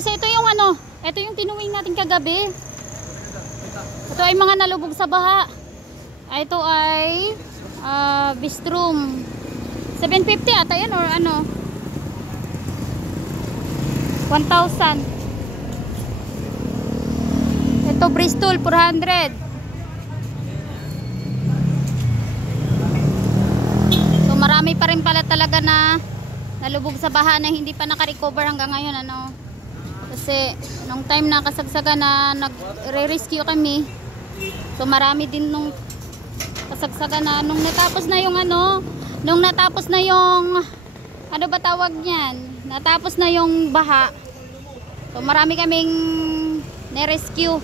guys, ito yung ano, ito yung tinuwing natin kagabi. Ito ay mga nalubog sa baha. Ito ay Bistrom 750 ata yan or ano 1,000. Ito Bristol 400. So marami pa rin pala talaga na nalubog sa baha na hindi pa naka-recover hanggang ngayon ano. Kasi nung time na kasagsagan na nagre-rescue kami. So marami din nung kasagsagan na nung natapos na yung ano, nung natapos na yung ano ba tawag niyan? Natapos na yung baha. So marami kaming na-rescue.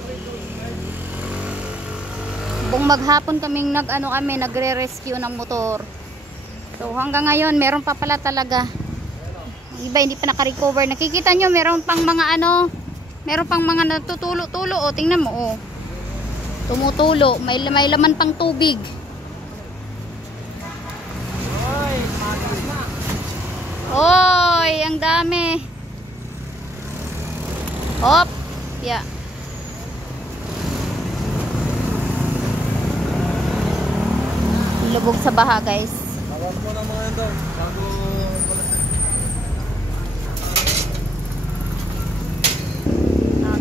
Buong maghapon kaming nagre-rescue ng motor. So hanggang ngayon meron pa pala talaga. Iba hindi pa naka-recover. Nakikita nyo meron pang mga ano, meron pang mga natutulo-tulo. O tingnan mo oh. Tumutulo, may laman pang tubig. Oy, ang dami. Hop, yeah. Lubog sa baha, guys. Tawag mo na mga ito. Bago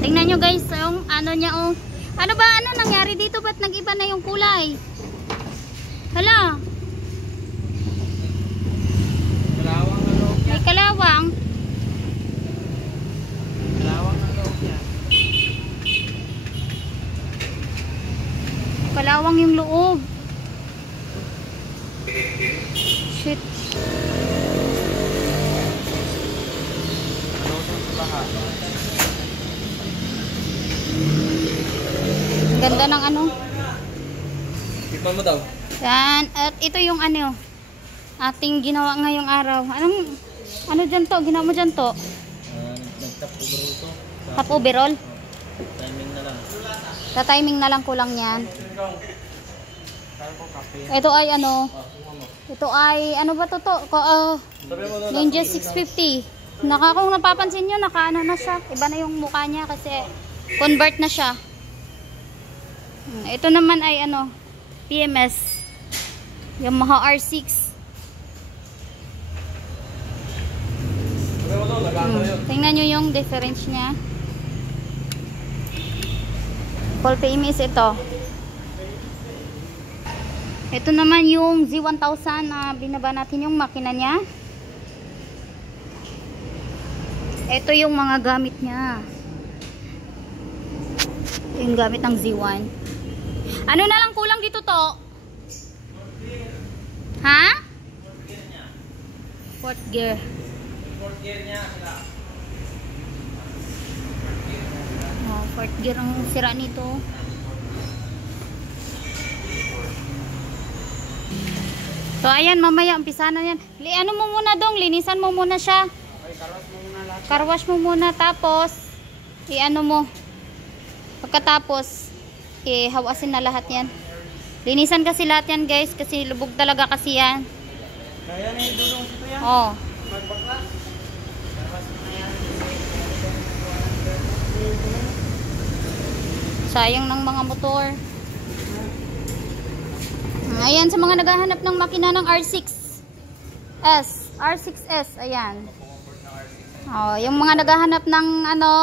tingnan nyo guys, yung ano niya oh. Ano ba nangyari dito? Ba't nag-iba na yung kulay? Hala. kalawang na loob niya. May kalawang. Kalawang na loob niya. Kalawang yung loob. Shit. Ano sa baha? Ganda ng ano. Tikman mo daw. Yan. At ito yung ano ating ginawa ngayong araw. Ano dyan to? Ginawa mo dyan to? Nag-top overall to. Top overall? Timing na lang. Sa timing na lang kulang yan. Ito ay ano. Ito ay ano ba to to? Ninja 650. Kung napapansin nyo, naka ano na siya. Iba na yung mukha niya kasi convert na siya. Ito naman ay ano, PMS. Yamaha R6. Tingnan nyo yung difference niya. Full PMS ito. Ito naman yung Z1000 na binaba natin yung makina niya. Ito yung mga gamit niya. Yung gamit ng Z1. Ano na lang kulang dito to? Ha? Fourth gear. Fourth gear niya sila. Oh, fourth gear ang sira nito. So ayan, mamaya umpisa na yan. Ano mo muna dong, linisan mo muna siya. Carwash mo muna tapos i-ano mo. Pagkatapos hawasin na lahat yan. Linisan kasi lahat yan guys kasi lubog talaga kasi yan. Kaya na idudong ito yan. Oh. Sayang ng mga motor. Ayan sa mga naghahanap ng makina ng R6S. R6S, ayan. Oh, yung mga naghahanap ng ano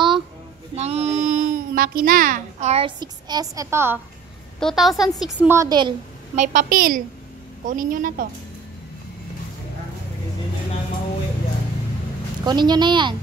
ng makina R6S ito 2006 model, may papel, kunin nyo na to, kunin nyo na yan.